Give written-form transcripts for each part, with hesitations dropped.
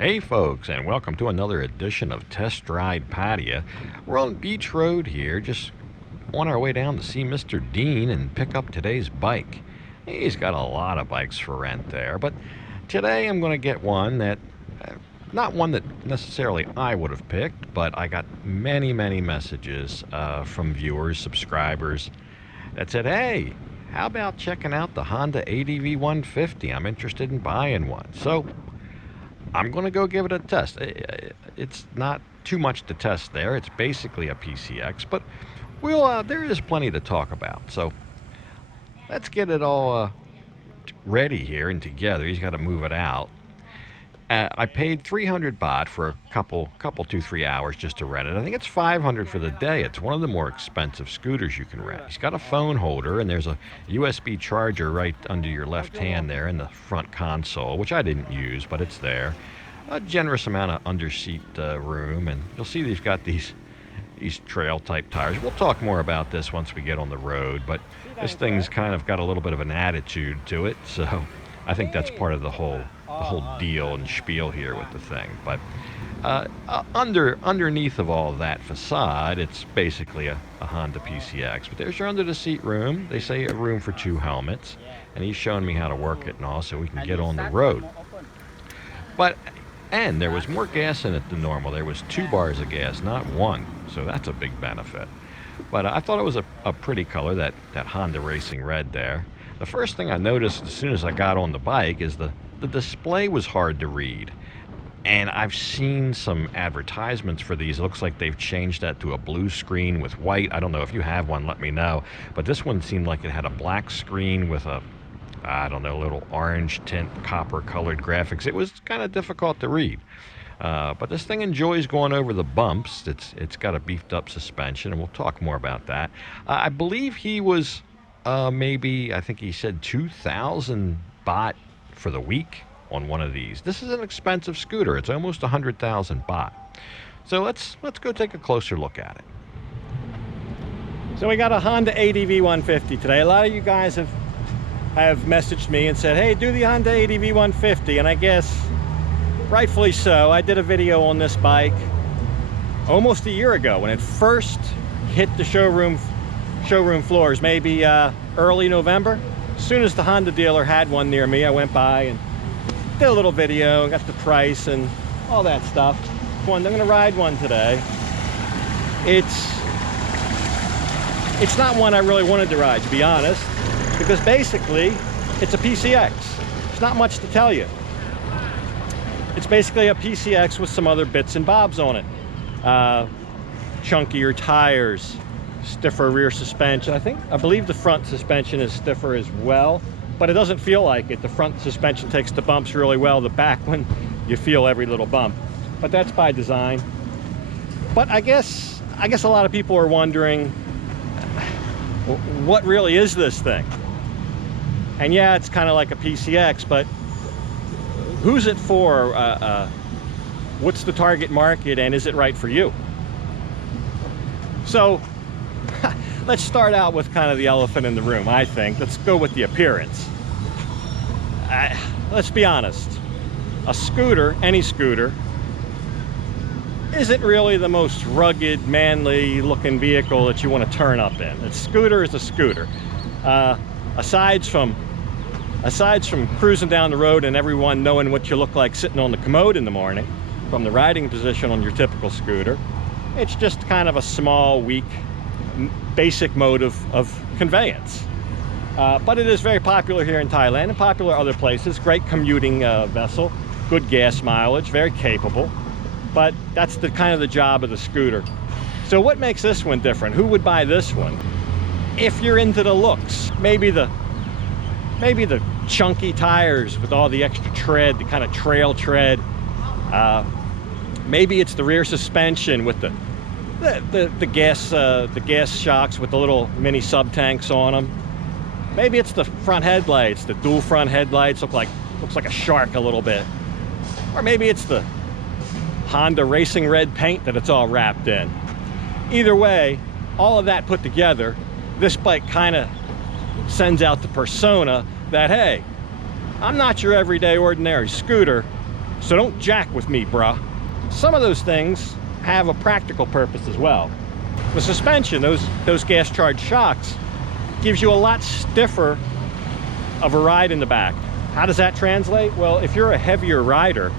Hey folks, and welcome to another edition of Test Ride Pattaya. We're on Beach Road here, just on our way down to see Mr. Dean and pick up today's bike. He's got a lot of bikes for rent there, but today I'm going to get one that, not one that necessarily I would have picked, but I got many messages from viewers, subscribers, that said, hey, how about checking out the Honda ADV150? I'm interested in buying one. So I'm going to go give it a test. It's not too much to test there. It's basically a PCX, but there is plenty to talk about. So let's get it all ready here and together. He's got to move it out. I paid 300 baht for a couple 2-3 hours just to rent it. I think it's 500 for the day. It's one of the more expensive scooters you can rent. He's got a phone holder, and there's a USB charger right under your left hand there in the front console, which I didn't use, but it's there. A generous amount of under-seat room, and you'll see they've got these trail-type tires. We'll talk more about this once we get on the road, but this thing's kind of got a little bit of an attitude to it, so I think that's part of the whole deal and spiel here with the thing. But underneath of all that facade, it's basically a Honda PCX. But there's your under the seat room. They say a room for 2 helmets, and he's showing me how to work it and all, so we can get on the road. And there was more gas in it than normal. There was 2 bars of gas, not 1, so that's a big benefit. But I thought it was a pretty color, that Honda Racing Red there. The first thing I noticed as soon as I got on the bike is the display was hard to read. And I've seen some advertisements for these. It looks like they've changed that to a blue screen with white. I don't know if you have one, let me know. But this one seemed like it had a black screen with a, I don't know, little orange tint, copper colored graphics. It was kind of difficult to read. But this thing enjoys going over the bumps. It's got a beefed up suspension, and we'll talk more about that. I believe he was maybe, I think he said 2,000 baht for the week on one of these. This is an expensive scooter. It's almost 100,000 baht. So let's go take a closer look at it. So we got a Honda ADV150 today. A lot of you guys have messaged me and said, hey, do the Honda ADV150, and I guess rightfully so. I did a video on this bike almost a year ago when it first hit the showroom floors, maybe early November. As soon as the Honda dealer had one near me, I went by and did a little video, got the price and all that stuff. I'm going to ride one today. It's not one I really wanted to ride, to be honest, because basically it's a PCX. There's not much to tell you. It's basically a PCX with some other bits and bobs on it. Chunkier tires, stiffer rear suspension. I believe the front suspension is stiffer as well, but it doesn't feel like it. The front suspension takes the bumps really well. The back one, you feel every little bump, but that's by design. But I guess a lot of people are wondering, what really is this thing? And yeah, it's kind of like a PCX, but who's it for? What's the target market, and is it right for you? So let's start out with kind of the elephant in the room, I think. Let's go with the appearance. Let's be honest. A scooter, any scooter, isn't really the most rugged, manly looking vehicle that you want to turn up in. A scooter is a scooter. Aside from cruising down the road and everyone knowing what you look like sitting on the commode in the morning, from the riding position on your typical scooter, it's just kind of a small, weak, basic mode of conveyance. But it is very popular here in Thailand and popular other places. Great commuting vessel, good gas mileage, very capable. But that's kind of the job of the scooter. So what makes this one different? Who would buy this one? If you're into the looks, maybe the chunky tires with all the extra tread, the kind of trail tread. Maybe it's the rear suspension with the gas shocks with the little mini sub tanks on them. Maybe it's the front headlights, the dual front headlights looks like a shark a little bit. Or maybe it's the Honda Racing Red paint that it's all wrapped in. Either way, all of that put together, this bike kind of sends out the persona that, hey, I'm not your everyday ordinary scooter. So don't jack with me, bruh. Some of those things have a practical purpose as well. The suspension, those gas-charged shocks, gives you a lot stiffer of a ride in the back. How does that translate? Well, if you're a heavier rider,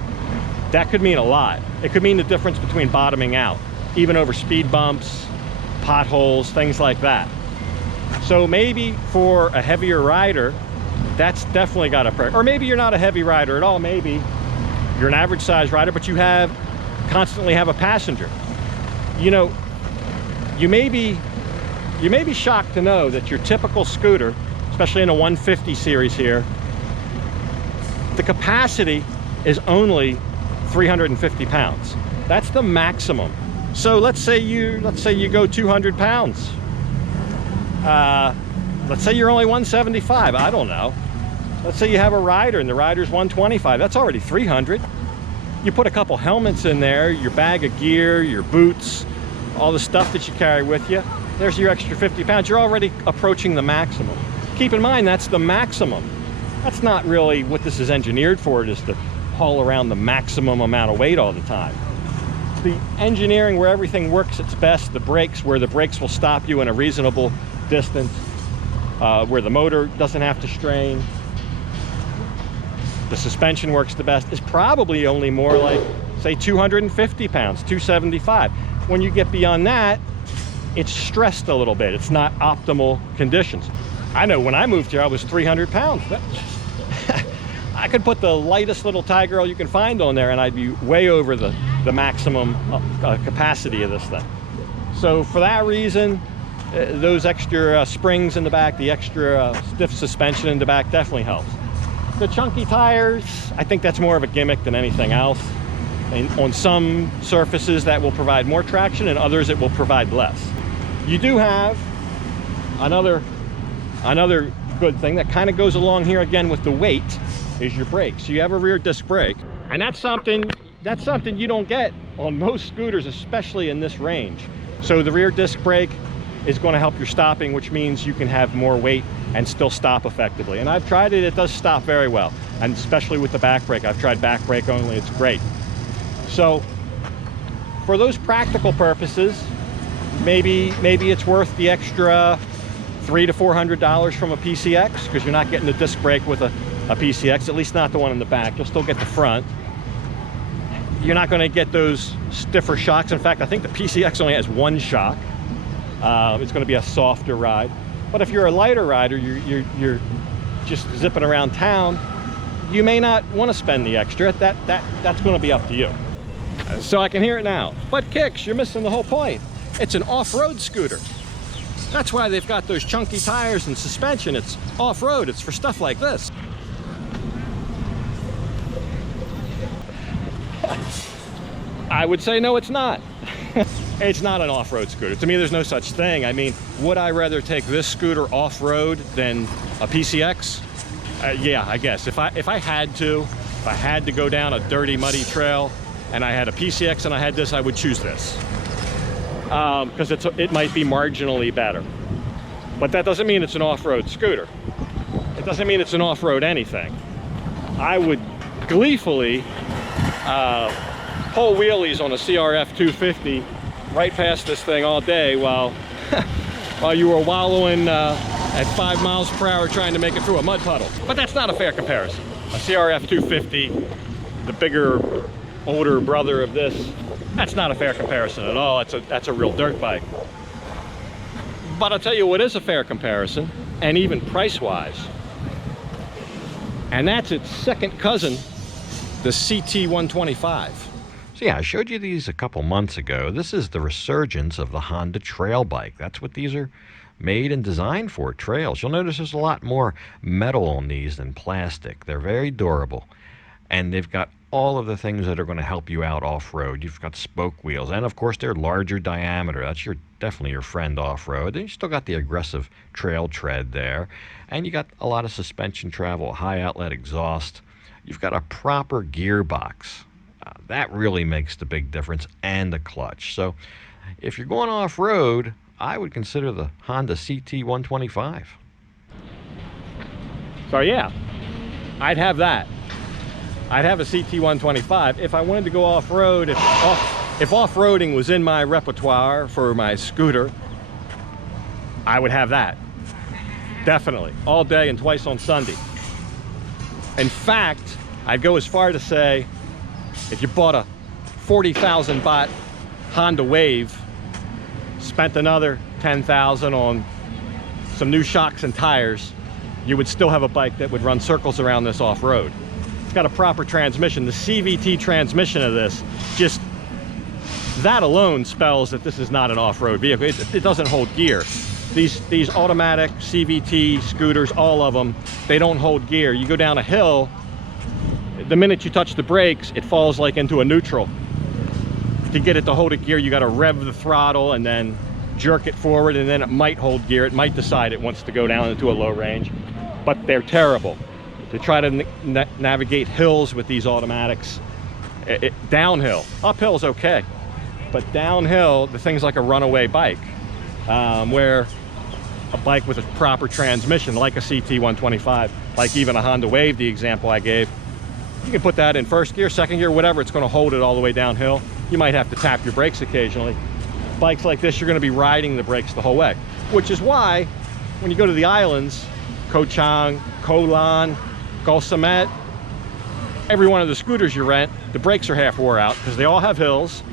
that could mean a lot. It could mean the difference between bottoming out, even over speed bumps, potholes, things like that. So maybe for a heavier rider, that's definitely got a, or maybe you're not a heavy rider at all. Maybe you're an average size rider, but you constantly have a passenger. You know, you may be shocked to know that your typical scooter, especially in a 150 series here, the capacity is only 350 pounds. That's the maximum. So let's say you go 200 pounds. Let's say you're only 175. I don't know. Let's say you have a rider and the rider's 125. That's already 300. You put a couple helmets in there, your bag of gear, your boots, all the stuff that you carry with you. There's your extra 50 pounds. You're already approaching the maximum. Keep in mind, that's the maximum. That's not really what this is engineered for, just to haul around the maximum amount of weight all the time. The engineering where everything works its best, the brakes, where the brakes will stop you in a reasonable distance, where the motor doesn't have to strain, the suspension works the best, is probably only more like, say, 250 pounds, 275. When you get beyond that, it's stressed a little bit. It's not optimal conditions. I know when I moved here, I was 300 pounds. I could put the lightest little Thai girl you can find on there and I'd be way over the maximum capacity of this thing. So for that reason, those extra springs in the back, the extra stiff suspension in the back definitely helps. The chunky tires, I think that's more of a gimmick than anything else. And on some surfaces that will provide more traction, and others it will provide less. You do have another good thing that kind of goes along here again with the weight is your brakes. You have a rear disc brake, and that's something you don't get on most scooters, especially in this range. So the rear disc brake is going to help your stopping, which means you can have more weight and still stop effectively. And I've tried it, it does stop very well. And especially with the back brake, I've tried back brake only, it's great. So for those practical purposes, maybe it's worth the extra $300 to $400 from a PCX, because you're not getting the disc brake with a PCX, at least not the one in the back. You'll still get the front. You're not going to get those stiffer shocks. In fact, I think the PCX only has one shock. It's going to be a softer ride. But if you're a lighter rider, you're just zipping around town, you may not want to spend the extra. That's going to be up to you. So I can hear it now. But Kickz, you're missing the whole point. It's an off-road scooter. That's why they've got those chunky tires and suspension. It's off-road. It's for stuff like this. I would say no, it's not. It's not an off-road scooter. To me, there's no such thing. I mean, would I rather take this scooter off-road than a PCX? Yeah, I guess. If I had to go down a dirty, muddy trail, and I had a PCX and I had this, I would choose this. Because it might be marginally better. But that doesn't mean it's an off-road scooter. It doesn't mean it's an off-road anything. I would gleefully pull wheelies on a CRF 250 right past this thing all day while you were wallowing at 5 miles per hour trying to make it through a mud puddle. But that's not a fair comparison. A CRF 250, the bigger, older brother of this, that's not a fair comparison at all. That's a real dirt bike. But I'll tell you what is a fair comparison, and even price-wise, and that's its second cousin, the CT125. So yeah, I showed you these a couple months ago. This is the resurgence of the Honda trail bike. That's what these are made and designed for, trails. You'll notice there's a lot more metal on these than plastic. They're very durable, and they've got all of the things that are going to help you out off-road. You've got spoke wheels, and of course they're larger diameter. That's definitely your friend off-road. And you still got the aggressive trail tread there, and you got a lot of suspension travel, high outlet exhaust. You've got a proper gearbox. That really makes the big difference, and the clutch. So if you're going off-road, I would consider the Honda CT125. So yeah, I'd have that. I'd have a CT125. If I wanted to go off-road, if off-roading was in my repertoire for my scooter, I would have that. Definitely. All day and twice on Sunday. In fact, I'd go as far to say, if you bought a 40,000 baht Honda Wave, spent another 10,000 on some new shocks and tires, you would still have a bike that would run circles around this off-road. It's got a proper transmission. The CVT transmission of this, just that alone spells that this is not an off-road vehicle. It doesn't hold gear. These automatic CVT scooters, all of them, they don't hold gear. You go down a hill, the minute you touch the brakes, it falls like into a neutral. To get it to hold a gear, you got to rev the throttle and then jerk it forward, and then it might hold gear. It might decide it wants to go down into a low range, but they're terrible. To try to navigate hills with these automatics, downhill, uphill's okay, but downhill, the thing's like a runaway bike, where a bike with a proper transmission, like a CT125, like even a Honda Wave, the example I gave, you can put that in first gear, second gear, whatever, it's going to hold it all the way downhill. You might have to tap your brakes occasionally. Bikes like this, you're going to be riding the brakes the whole way, which is why when you go to the islands, Koh Chang, Koh Lan, Koh Samet, every one of the scooters you rent, the brakes are half wore out because they all have hills,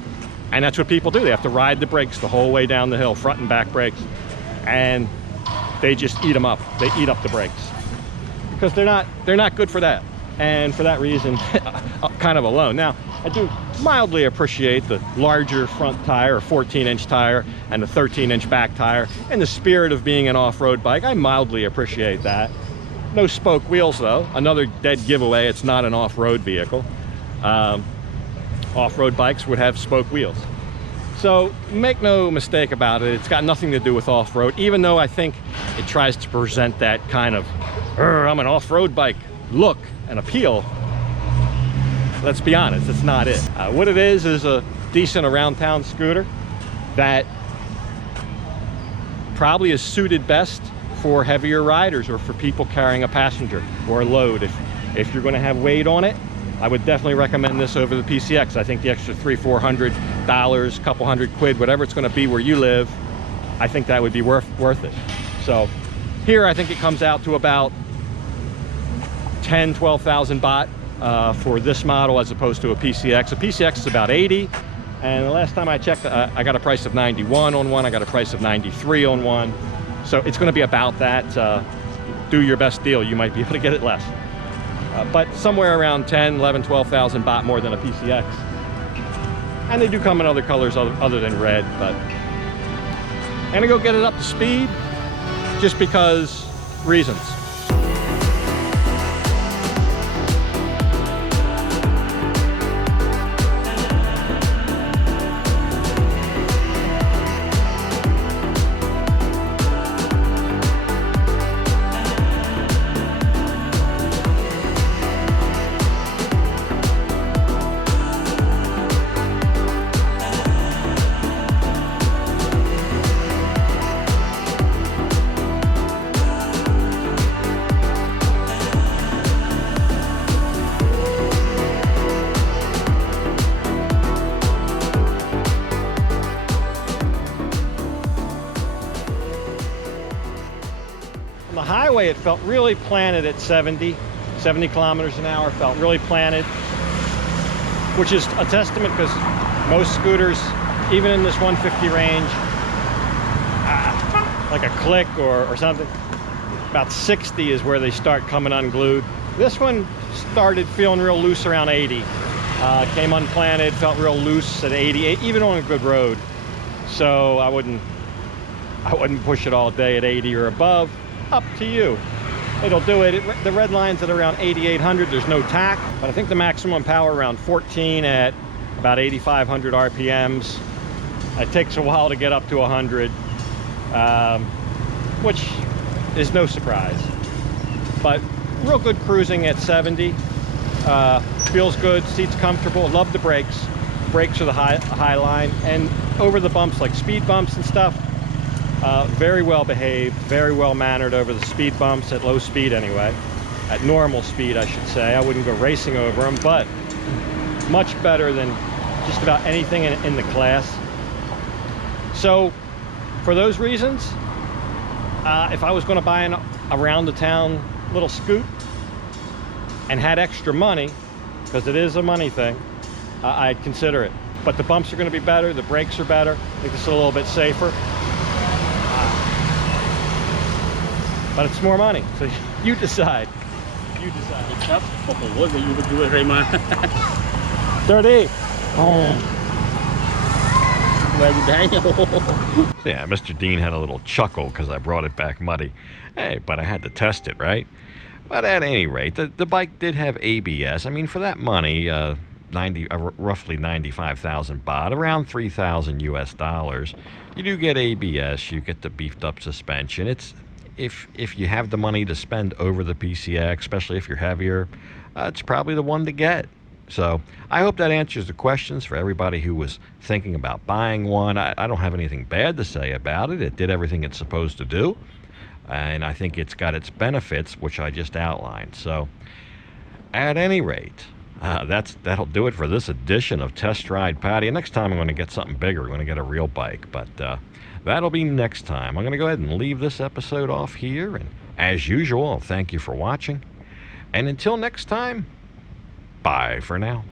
and that's what people do. They have to ride the brakes the whole way down the hill, front and back brakes, and they just eat them up. They eat up the brakes because they're not good for that. And for that reason, kind of alone. Now, I do mildly appreciate the larger front tire, a 14-inch tire, and the 13-inch back tire. In the spirit of being an off-road bike, I mildly appreciate that. No spoke wheels, though. Another dead giveaway, it's not an off-road vehicle. Off-road bikes would have spoke wheels. So make no mistake about it, it's got nothing to do with off-road, even though I think it tries to present that kind of, I'm an off-road bike look and appeal. Let's be honest, it's not it. What it is a decent around-town scooter that probably is suited best for heavier riders or for people carrying a passenger or a load. If you're going to have weight on it, I would definitely recommend this over the PCX. I think the extra $300-400, couple hundred quid, whatever it's going to be where you live, I think that would be worth it. So here I think it comes out to about 10,000-12,000 baht for this model as opposed to a PCX. A PCX is about 80, and the last time I checked, I got a price of 91 on one, I got a price of 93 on one. So it's going to be about that. Do your best deal, you might be able to get it less. But somewhere around 10, 11, 12,000 baht more than a PCX. And they do come in other colors other than red, but I'm gonna go get it up to speed just because reasons. The highway, it felt really planted at 70 kilometers an hour, felt really planted, which is a testament because most scooters, even in this 150 range, like a Click or something, about 60 is where they start coming unglued. This one started feeling real loose around 80. Came unplanted, felt real loose at 80, even on a good road. So I wouldn't push it all day at 80 or above. Up to you. It'll do it. The red line's at around 8,800. There's no tack, but I think the maximum power around 14 at about 8,500 RPMs. It takes a while to get up to 100, which is no surprise. But real good cruising at 70. Feels good, seats comfortable. Love the brakes. Brakes are the high line, and over the bumps, like speed bumps and stuff, very well behaved, very well mannered over the speed bumps at low speed anyway. at normal speed, I should say. I wouldn't go racing over them, but much better than just about anything in the class. So for those reasons, if I was going to buy an around the town little scoot and had extra money, because it is a money thing, I'd consider it. But the bumps are going to be better, the brakes are better. I think it's a little bit safer. But it's more money, so you decide. You decide. ครับโอ้โหไปอยู่ไปดูอะไรมา 30. Oh. Where you die? Yeah, Mr. Dean had a little chuckle because I brought it back muddy. Hey, but I had to test it, right? But at any rate, the bike did have ABS. I mean, for that money, roughly 95,000 baht, around 3,000 US dollars, you do get ABS. You get the beefed up suspension. It's if you have the money to spend over the PCX, especially if you're heavier, it's probably the one to get. So I hope that answers the questions for everybody who was thinking about buying one. I don't have anything bad to say about it. It did everything it's supposed to do, and I think it's got its benefits, which I just outlined. So at any rate, that'll do it for this edition of Test Ride Pattaya. Next time I'm going to get something bigger. We're going to get a real bike, but that'll be next time. I'm going to go ahead and leave this episode off here, and as usual, I'll thank you for watching, and until next time, bye for now.